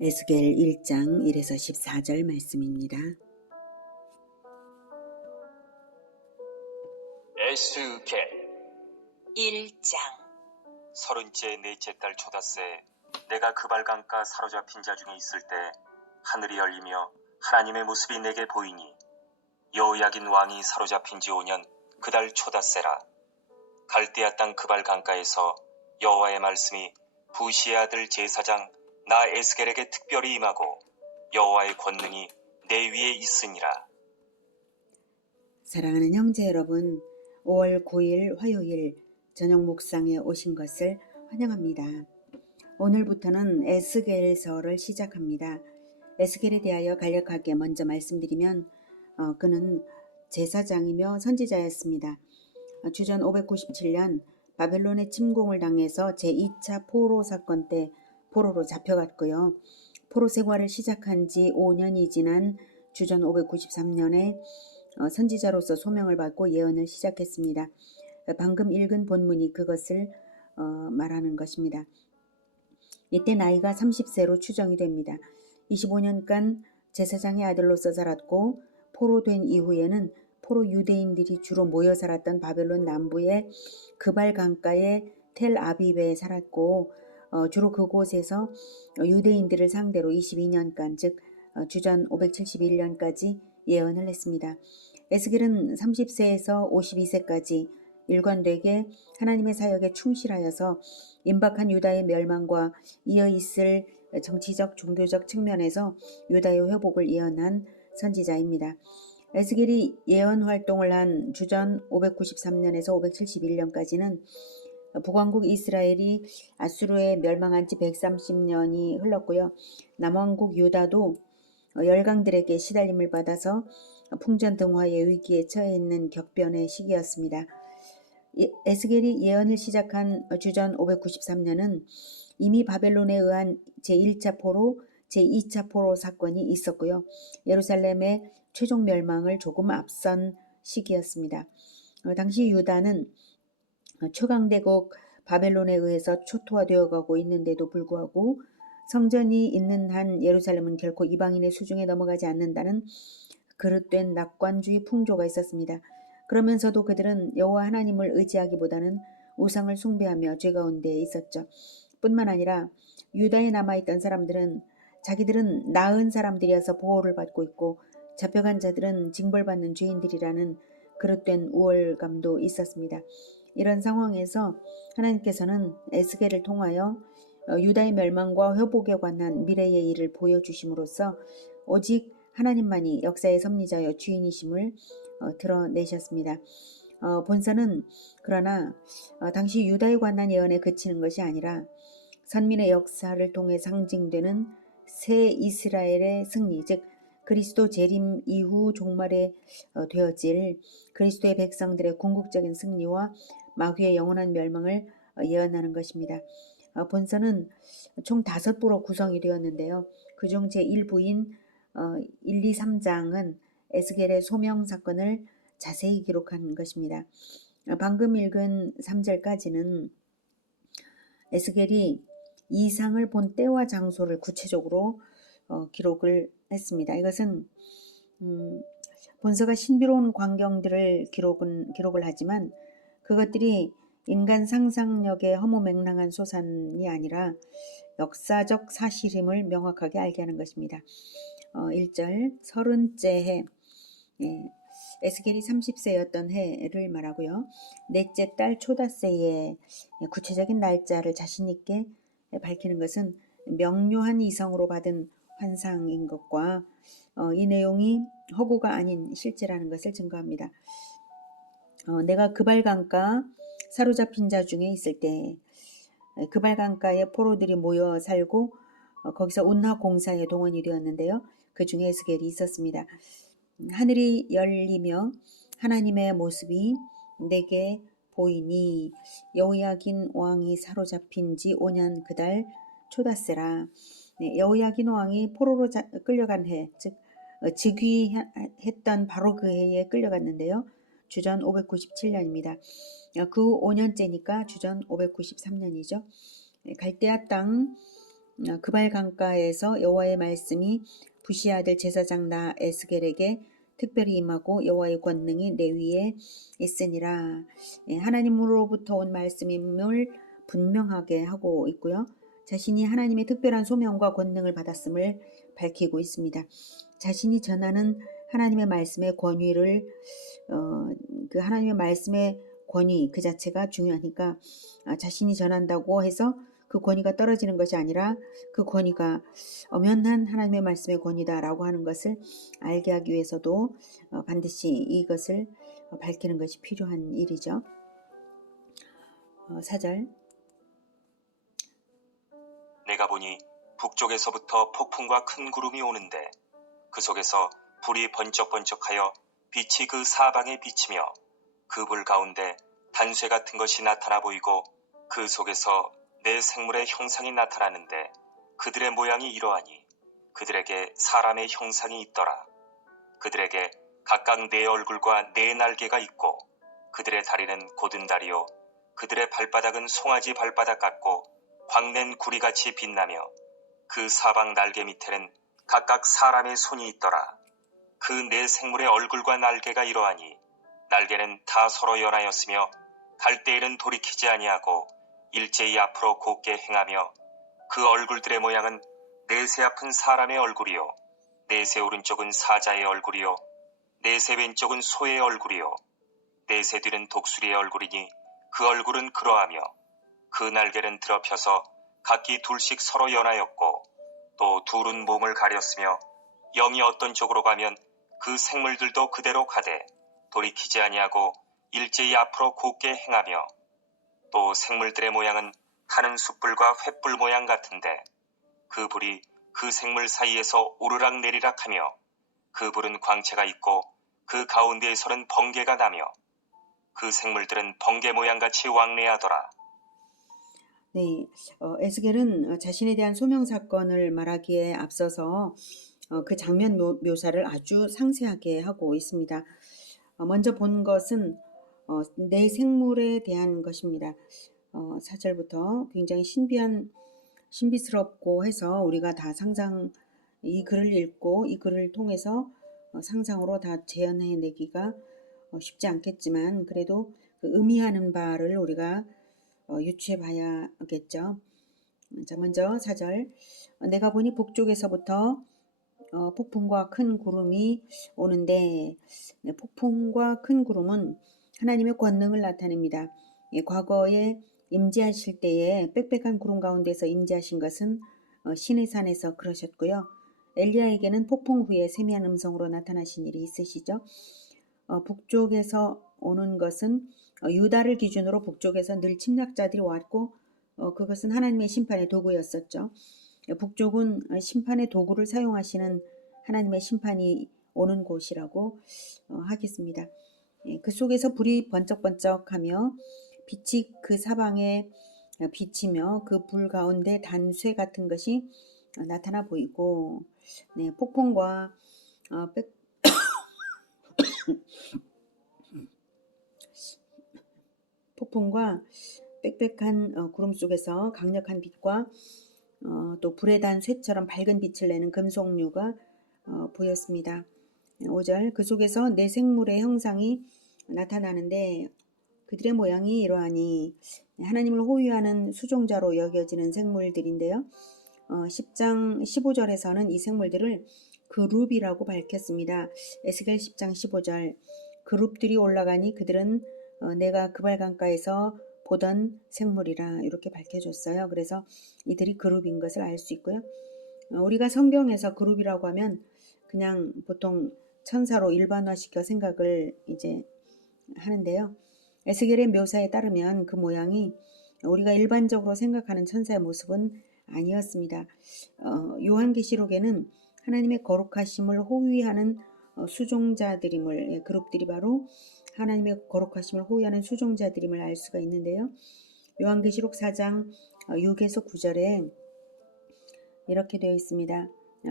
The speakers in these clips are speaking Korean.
에스겔 1장 1에서 14절 말씀입니다. 에스겔 1장. 30째 넷째 달 초닷새 내가 그발강가 사로잡힌 자 중에 있을 때 하늘이 열리며 하나님의 모습이 내게 보이니 여호야긴 왕이 사로잡힌 지 5년 그 달 초닷새라. 갈대아 땅 그발강가에서 여호와의 말씀이 부시의 아들 제사장 나 에스겔에게 특별히 임하고 여호와의 권능이 내 위에 있으니라. 사랑하는 형제 여러분, 5월 9일 화요일 저녁 묵상에 오신 것을 환영합니다. 오늘부터는 에스겔서를 시작합니다. 에스겔에 대하여 간략하게 먼저 말씀드리면 그는 제사장이며 선지자였습니다. 주전 597년 바벨론의 침공을 당해서 제2차 포로 사건 때 포로로 잡혀갔고요. 포로 생활을 시작한 지 5년이 지난 주전 593년에 선지자로서 소명을 받고 예언을 시작했습니다. 방금 읽은 본문이 그것을 말하는 것입니다. 이때 나이가 30세로 추정이 됩니다. 25년간 제사장의 아들로서 살았고 포로된 이후에는 포로 유대인들이 주로 모여 살았던 바벨론 남부의 그발 강가의 텔 아비브에 살았고 주로 그곳에서 유대인들을 상대로 22년간 즉 주전 571년까지 예언을 했습니다. 에스겔은 30세에서 52세까지 일관되게 하나님의 사역에 충실하여서 임박한 유다의 멸망과 이어 있을 정치적 종교적 측면에서 유다의 회복을 예언한 선지자입니다. 에스겔이 예언 활동을 한 주전 593년에서 571년까지는 북왕국 이스라엘이 아수르에 멸망한 지 130년이 흘렀고요. 남왕국 유다도 열강들에게 시달림을 받아서 풍전등화의 위기에 처해 있는 격변의 시기였습니다. 에스겔이 예언을 시작한 주전 593년은 이미 바벨론에 의한 제1차 포로, 제2차 포로 사건이 있었고요. 예루살렘의 최종 멸망을 조금 앞선 시기였습니다. 당시 유다는 초강대국 바벨론에 의해서 초토화되어 가고 있는데도 불구하고 성전이 있는 한 예루살렘은 결코 이방인의 수중에 넘어가지 않는다는 그릇된 낙관주의 풍조가 있었습니다. 그러면서도 그들은 여호와 하나님을 의지하기보다는 우상을 숭배하며 죄 가운데 있었죠. 뿐만 아니라 유다에 남아있던 사람들은 자기들은 나은 사람들이어서 보호를 받고 있고 잡혀간 자들은 징벌받는 죄인들이라는 그릇된 우월감도 있었습니다. 이런 상황에서 하나님께서는 에스겔을 통하여 유다의 멸망과 회복에 관한 미래의 일을 보여주심으로써 오직 하나님만이 역사의 섭리자여 주인이심을 드러내셨습니다. 본서는 그러나 당시 유다에 관한 예언에 그치는 것이 아니라 선민의 역사를 통해 상징되는 새 이스라엘의 승리, 즉 그리스도 재림 이후 종말에 되어질 그리스도의 백성들의 궁극적인 승리와 마귀의 영원한 멸망을 예언하는 것입니다. 본서는 총 5부로 구성이 되었는데요. 그중 제1부인 1, 2, 3장은 에스겔의 소명 사건을 자세히 기록한 것입니다. 방금 읽은 3절까지는 에스겔이 이상을 본 때와 장소를 구체적으로 기록을 했습니다. 이것은 본서가 신비로운 광경들을 기록을 하지만 그것들이 인간 상상력의 허무맹랑한 소산이 아니라 역사적 사실임을 명확하게 알게 하는 것입니다. 1절 30째 해, 에스겔이 30세였던 해를 말하고요. 넷째 달 초닷새에 구체적인 날짜를 자신 있게 밝히는 것은 명료한 이성으로 받은 환상인 것과 이 내용이 허구가 아닌 실제라는 것을 증거합니다. 내가 그발강가 사로잡힌 자 중에 있을 때 그발강가에 포로들이 모여 살고 거기서 운하 공사에 동원이 되었는데요. 그 중에 에스겔이 있었습니다. 하늘이 열리며 하나님의 모습이 내게 보이니 여호야긴 왕이 사로잡힌 지 5년 그 달 초닷새라. 여호야긴 왕이 포로로 끌려간 해, 즉 즉위했던 바로 그 해에 끌려갔는데요. 주전 597년입니다. 그 5년째니까 주전 593년이죠. 갈대아 땅 그발 강가에서 여호와의 말씀이 부시 아들 제사장 나 에스겔에게 특별히 임하고 여호와의 권능이 내 위에 있으니라. 하나님으로부터 온 말씀임을 분명하게 하고 있고요. 자신이 하나님의 특별한 소명과 권능을 받았음을 밝히고 있습니다. 자신이 전하는 하나님의 말씀의 권위를 그 하나님의 말씀의 권위 그 자체가 중요하니까 자신이 전한다고 해서 그 권위가 떨어지는 것이 아니라 그 권위가 엄연한 하나님의 말씀의 권위다라고 하는 것을 알게 하기 위해서도 반드시 이것을 밝히는 것이 필요한 일이죠. 4절 내가 보니 북쪽에서부터 폭풍과 큰 구름이 오는데 그 속에서 불이 번쩍번쩍하여 빛이 그 사방에 비치며 그 불 가운데 단쇠 같은 것이 나타나 보이고 그 속에서 내 생물의 형상이 나타나는데 그들의 모양이 이러하니 그들에게 사람의 형상이 있더라. 그들에게 각각 네 얼굴과 네 날개가 있고 그들의 다리는 곧은 다리요 그들의 발바닥은 송아지 발바닥 같고 광낸 구리같이 빛나며 그 사방 날개 밑에는 각각 사람의 손이 있더라. 그 네 생물의 얼굴과 날개가 이러하니 날개는 다 서로 연하였으며 갈대에는 돌이키지 아니하고 일제히 앞으로 곧게 행하며 그 얼굴들의 모양은 넷의 앞은 사람의 얼굴이요 넷의 오른쪽은 사자의 얼굴이요 넷의 왼쪽은 소의 얼굴이요 넷의 뒤는 독수리의 얼굴이니 그 얼굴은 그러하며 그 날개는 드러펴서 각기 둘씩 서로 연하였고 또 둘은 몸을 가렸으며 영이 어떤 쪽으로 가면 그 생물들도 그대로 가되 돌이키지 아니하고 일제히 앞으로 곧게 행하며 또 생물들의 모양은 타는 숯불과 횃불 모양 같은데 그 불이 그 생물 사이에서 오르락 내리락 하며 그 불은 광채가 있고 그 가운데에서는 번개가 나며 그 생물들은 번개 모양같이 왕래하더라. 네, 에스겔은 자신에 대한 소명 사건을 말하기에 앞서서 그 장면 묘사를 아주 상세하게 하고 있습니다. 먼저 본 것은 내 생물에 대한 것입니다. 4절부터 굉장히 신비스럽고 해서 우리가 다 이 글을 읽고 이 글을 통해서 상상으로 다 재현해내기가 쉽지 않겠지만 그래도 그 의미하는 바를 우리가 유추해 봐야겠죠. 자, 먼저 4절 내가 보니 북쪽에서부터 폭풍과 큰 구름이 오는데 폭풍과 큰 구름은 하나님의 권능을 나타냅니다. 과거에 임재하실 때에 빽빽한 구름 가운데서 임재하신 것은 시내산에서 그러셨고요. 엘리야에게는 폭풍 후에 세미한 음성으로 나타나신 일이 있으시죠. 북쪽에서 오는 것은 유다를 기준으로 북쪽에서 늘 침략자들이 왔고 그것은 하나님의 심판의 도구였었죠. 북쪽은 심판의 도구를 사용하시는 하나님의 심판이 오는 곳이라고 하겠습니다. 그 속에서 불이 번쩍번쩍하며 빛이 그 사방에 비치며 그 불 가운데 단쇠 같은 것이 나타나 보이고 폭풍과 폭풍과 빽빽한 구름 속에서 강력한 빛과 또 불에 단 쇠처럼 밝은 빛을 내는 금속류가 보였습니다. 5절 그 속에서 내 생물의 형상이 나타나는데 그들의 모양이 이러하니 하나님을 호위하는 수종자로 여겨지는 생물들인데요. 10장 15절에서는 이 생물들을 그룹이라고 밝혔습니다. 에스겔 10장 15절 그룹들이 올라가니 그들은 내가 그발 강가에서 보던 생물이라 이렇게 밝혀줬어요. 그래서 이들이 그룹인 것을 알 수 있고요. 우리가 성경에서 그룹이라고 하면 그냥 보통 천사로 일반화시켜 생각을 이제 하는데요. 에스겔의 묘사에 따르면 그 모양이 우리가 일반적으로 생각하는 천사의 모습은 아니었습니다. 요한계시록에는 하나님의 거룩하심을 호위하는 수종자들임을 그룹들이 바로 하나님의 거룩하심을 호위하는 수종자들임을 알 수가 있는데요. 요한계시록 4장 6에서 9절에 이렇게 되어 있습니다.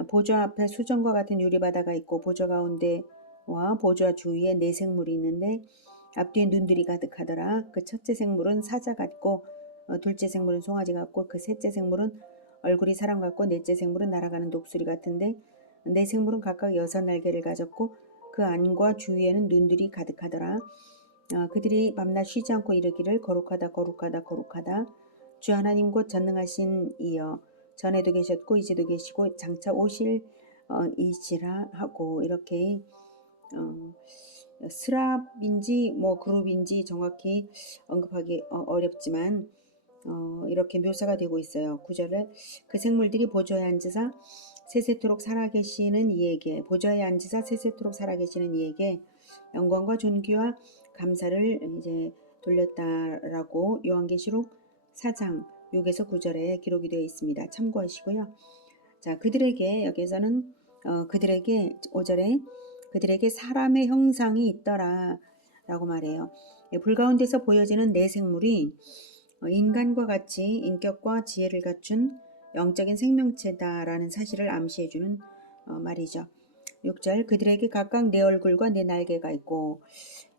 보좌 앞에 수정과 같은 유리바다가 있고 보좌 가운데와 보좌 주위에 네 생물이 있는데 앞뒤에 눈들이 가득하더라. 그 첫째 생물은 사자 같고 둘째 생물은 송아지 같고 그 셋째 생물은 얼굴이 사람 같고 넷째 생물은 날아가는 독수리 같은데 네 생물은 각각 6날개를 가졌고 그 안과 주위에는 눈들이 가득하더라. 그들이 밤낮 쉬지 않고 이르기를 거룩하다 거룩하다 거룩하다 주 하나님 곧 전능하신 이여 전에도 계셨고 이제도 계시고 장차 오실 이시라 하고 이렇게 스랍인지 뭐 그룹인지 정확히 언급하기 어렵지만 이렇게 묘사가 되고 있어요. 9절에 그 생물들이 보좌에 앉으사 세세토록 살아계시는 이에게 보좌에 앉으사 세세토록 살아계시는 이에게 영광과 존귀와 감사를 이제 돌렸다라고 요한계시록 4장 6에서 9절에 기록이 되어 있습니다. 참고하시고요. 자, 그들에게 여기에서는 그들에게 5절에 그들에게 사람의 형상이 있더라 라고 말해요. 불 가운데서 보여지는 네 생물이 인간과 같이 인격과 지혜를 갖춘 영적인 생명체다라는 사실을 암시해주는 말이죠. 6절 그들에게 각각 네 얼굴과 네 날개가 있고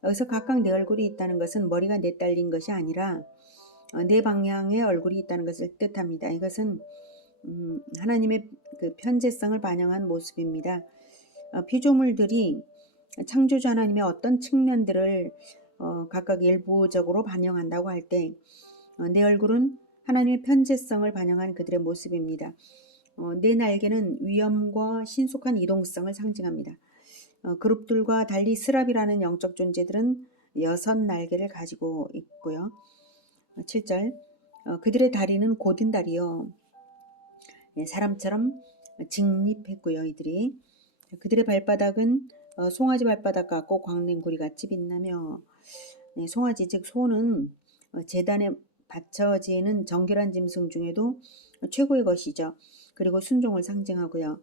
여기서 각각 네 얼굴이 있다는 것은 머리가 네 딸린 것이 아니라 네 방향의 얼굴이 있다는 것을 뜻합니다. 이것은 하나님의 그 편재성을 반영한 모습입니다. 피조물들이 창조주 하나님의 어떤 측면들을 각각 일부적으로 반영한다고 할 때 내 얼굴은 하나님의 편재성을 반영한 그들의 모습입니다. 내 날개는 위엄과 신속한 이동성을 상징합니다. 그룹들과 달리 스랍이라는 영적 존재들은 6날개를 가지고 있고요. 7절 그들의 다리는 곧은 다리요 사람처럼 직립했고요. 이들이 그들의 발바닥은 송아지 발바닥 같고 광랭구리 같이 빛나며 송아지 즉 소는 제단에 바쳐지는 정결한 짐승 중에도 최고의 것이죠. 그리고 순종을 상징하고요.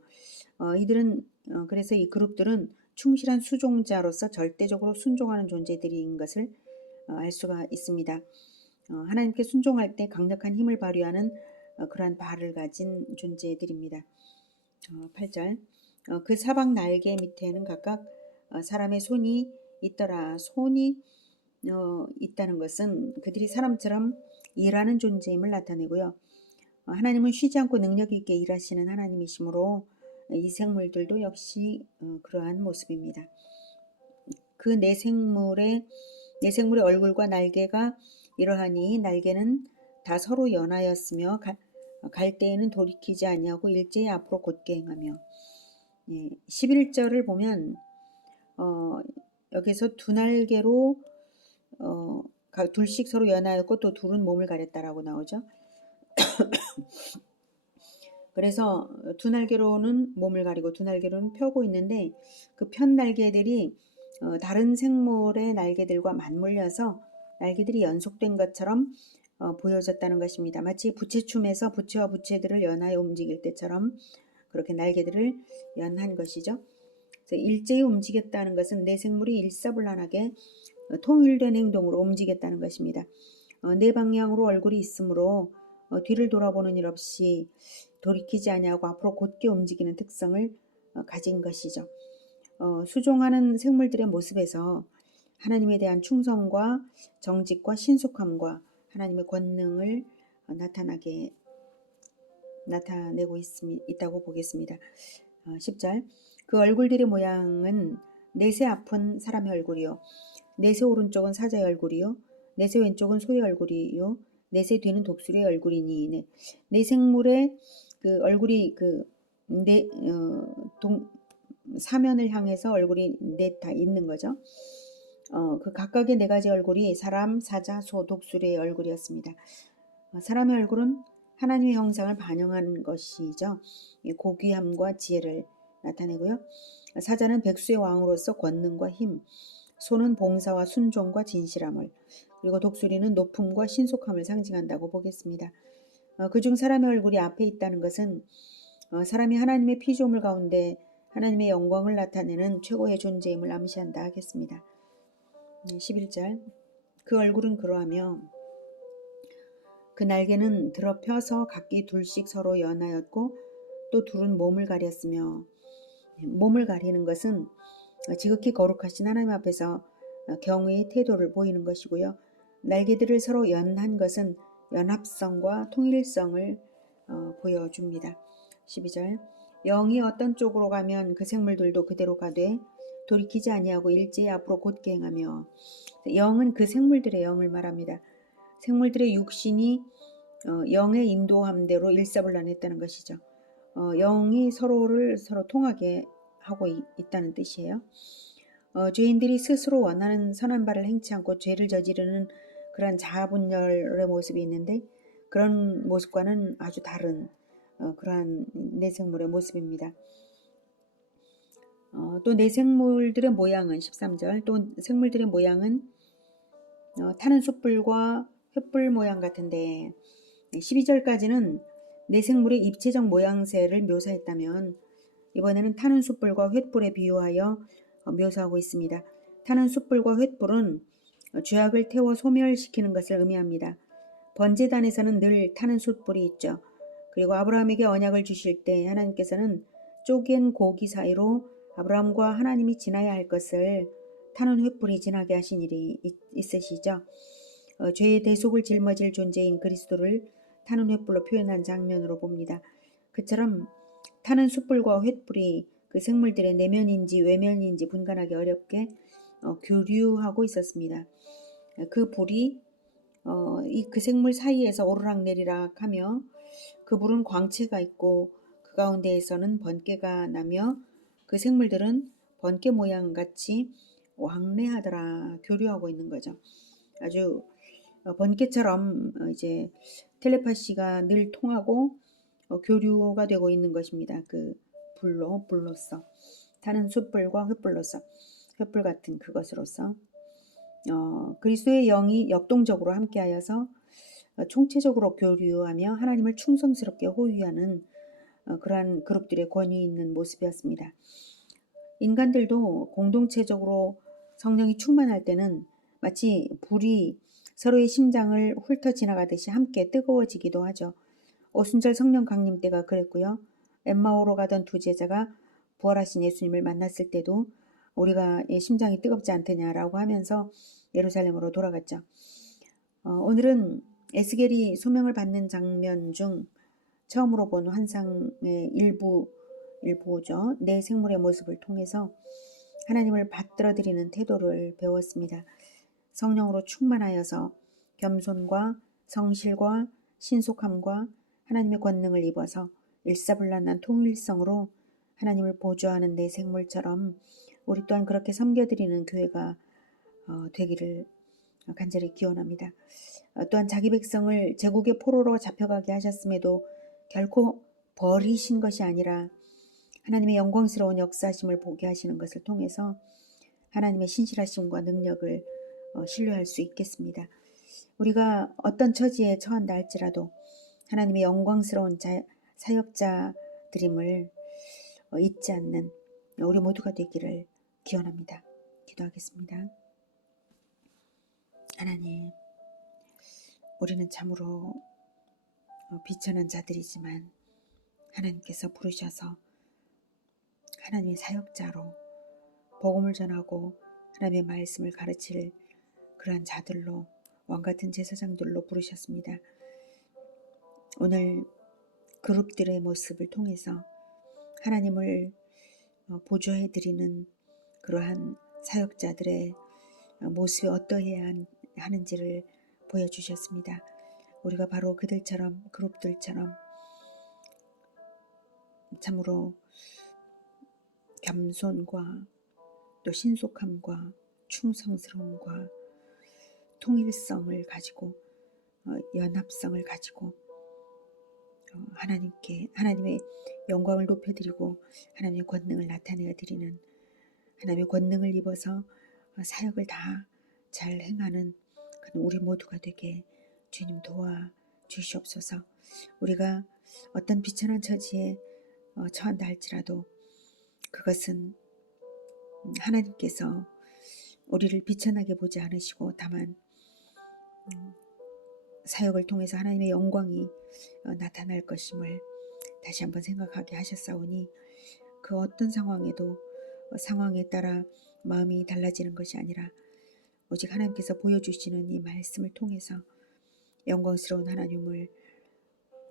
이들은 그래서 이 그룹들은 충실한 수종자로서 절대적으로 순종하는 존재들인 것을 알 수가 있습니다. 하나님께 순종할 때 강력한 힘을 발휘하는 그러한 발을 가진 존재들입니다. 8절 그 사방 날개 밑에는 각각 사람의 손이 있더라. 손이 있다는 것은 그들이 사람처럼 일하는 존재임을 나타내고요. 하나님은 쉬지 않고 능력 있게 일하시는 하나님이시므로 이 생물들도 역시 그러한 모습입니다. 그 네 생물의 얼굴과 날개가 이러하니 날개는 다 서로 연하였으며 갈 때에는 돌이키지 아니하고 일제히 앞으로 곧게 행하며 11절을 보면 여기서 두 날개로 둘씩 서로 연하였고 또 둘은 몸을 가렸다라고 나오죠. 그래서 두 날개로는 몸을 가리고 두 날개로는 펴고 있는데 그 편 날개들이 다른 생물의 날개들과 맞물려서 날개들이 연속된 것처럼 보여졌다는 것입니다. 마치 부채춤에서 부채와 부채들을 연하여 움직일 때처럼 그렇게 날개들을 연한 것이죠. 그래서 일제히 움직였다는 것은 내 생물이 일사불란하게 통일된 행동으로 움직였다는 것입니다. 내 방향으로 얼굴이 있으므로 뒤를 돌아보는 일 없이 돌이키지 아니하고 앞으로 곧게 움직이는 특성을 가진 것이죠. 수종하는 생물들의 모습에서 하나님에 대한 충성과 정직과 신속함과 하나님의 권능을 나타내고 있다고 보겠습니다. 10절 그 얼굴들의 모양은 넷의 앞은 사람의 얼굴이요 넷의 오른쪽은 사자의 얼굴이요 넷의 왼쪽은 소의 얼굴이요 넷의 뒤는 독수리의 얼굴이니 네 생물의 그 얼굴이 사면을 향해서 얼굴이 넷 다 있는 거죠. 그 각각의 네 가지 얼굴이 사람, 사자, 소, 독수리의 얼굴이었습니다. 사람의 얼굴은 하나님의 형상을 반영한 것이죠. 고귀함과 지혜를 나타내고요. 사자는 백수의 왕으로서 권능과 힘, 소는 봉사와 순종과 진실함을, 그리고 독수리는 높음과 신속함을 상징한다고 보겠습니다. 그중 사람의 얼굴이 앞에 있다는 것은 사람이 하나님의 피조물 가운데 하나님의 영광을 나타내는 최고의 존재임을 암시한다 하겠습니다. 11절 그 얼굴은 그러하며 그 날개는 드러펴서 각기 둘씩 서로 연하였고 또 둘은 몸을 가렸으며 몸을 가리는 것은 지극히 거룩하신 하나님 앞에서 경외의 태도를 보이는 것이고요. 날개들을 서로 연한 것은 연합성과 통일성을 보여줍니다. 12절 영이 어떤 쪽으로 가면 그 생물들도 그대로 가되 돌이키지 아니하고 일제히 앞으로 곧게 행하며 영은 그 생물들의 영을 말합니다. 생물들의 육신이 영의 인도함대로 일사불란했다는 것이죠. 영이 서로 통하게 하고 있다는 뜻이에요. 죄인들이 스스로 원하는 선한 바를 행치 않고 죄를 저지르는 그런 자아분열의 모습이 있는데 그런 모습과는 아주 다른 그러한 내생물의 모습입니다. 또 내생물들의 모양은 13절 또 생물들의 모양은 타는 숯불과 횃불 모양 같은데 12절까지는 내생물의 입체적 모양새를 묘사했다면 이번에는 타는 숯불과 횃불에 비유하여 묘사하고 있습니다. 타는 숯불과 횃불은 죄악을 태워 소멸시키는 것을 의미합니다. 번제단에서는 늘 타는 숯불이 있죠. 그리고 아브라함에게 언약을 주실 때 하나님께서는 쪼갠 고기 사이로 아브라함과 하나님이 지나야 할 것을 타는 횃불이 지나게 하신 일이 있으시죠. 죄의 대속을 짊어질 존재인 그리스도를 타는 횃불로 표현한 장면으로 봅니다. 그처럼 타는 숯불과 횃불이 그 생물들의 내면인지 외면인지 분간하기 어렵게 교류하고 있었습니다. 그 불이 그 생물 사이에서 오르락내리락 하며 그 불은 광채가 있고 그 가운데에서는 번개가 나며 그 생물들은 번개 모양같이 왕래하더라 교류하고 있는 거죠. 아주 번개처럼 이제 텔레파시가 늘 통하고 교류가 되고 있는 것입니다. 그 불로서 타는 숯불과 횃불로서 횃불 같은 그것으로서 그리스도의 영이 역동적으로 함께하여서 총체적으로 교류하며 하나님을 충성스럽게 호위하는 그러한 그룹들의 권위 있는 모습이었습니다. 인간들도 공동체적으로 성령이 충만할 때는 마치 불이 서로의 심장을 훑어 지나가듯이 함께 뜨거워지기도 하죠. 오순절 성령 강림 때가 그랬고요. 엠마오로 가던 두 제자가 부활하신 예수님을 만났을 때도 우리가 심장이 뜨겁지 않더냐라고 하면서 예루살렘으로 돌아갔죠. 오늘은 에스겔이 소명을 받는 장면 중 처음으로 본 환상의 일부죠. 내 생물의 모습을 통해서 하나님을 받들어드리는 태도를 배웠습니다. 성령으로 충만하여서 겸손과 성실과 신속함과 하나님의 권능을 입어서 일사불란한 통일성으로 하나님을 보좌하는 내 생물처럼 우리 또한 그렇게 섬겨드리는 교회가 되기를 간절히 기원합니다. 또한 자기 백성을 제국의 포로로 잡혀가게 하셨음에도 결코 버리신 것이 아니라 하나님의 영광스러운 역사심을 보게 하시는 것을 통해서 하나님의 신실하심과 능력을 신뢰할 수 있겠습니다. 우리가 어떤 처지에 처한다 할지라도 하나님의 영광스러운 사역자들임을 잊지 않는 우리 모두가 되기를 기원합니다. 기도하겠습니다. 하나님, 우리는 참으로 비천한 자들이지만 하나님께서 부르셔서 하나님의 사역자로 복음을 전하고 하나님의 말씀을 가르칠 그러한 자들로 왕같은 제사장들로 부르셨습니다. 오늘 그룹들의 모습을 통해서 하나님을 보조해드리는 그러한 사역자들의 모습이 어떠해야 하는지를 보여주셨습니다. 우리가 바로 그들처럼 그룹들처럼 참으로 겸손과 또 신속함과 충성스러움과 통일성을 가지고 연합성을 가지고 하나님의 영광을 높여드리고 하나님의 권능을 나타내어 드리는 하나님의 권능을 입어서 사역을 다 잘 행하는 그런 우리 모두가 되게 주님 도와 주시옵소서. 우리가 어떤 비천한 처지에 처한다 할지라도 그것은 하나님께서 우리를 비천하게 보지 않으시고 다만 사역을 통해서 하나님의 영광이 나타날 것임을 다시 한번 생각하게 하셨사오니 그 어떤 상황에도 상황에 따라 마음이 달라지는 것이 아니라 오직 하나님께서 보여주시는 이 말씀을 통해서 영광스러운 하나님을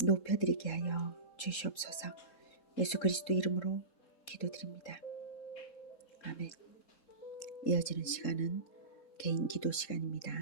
높여드리게 하여 주시옵소서. 예수 그리스도 이름으로 기도드립니다. 아멘. 이어지는 시간은 개인 기도 시간입니다.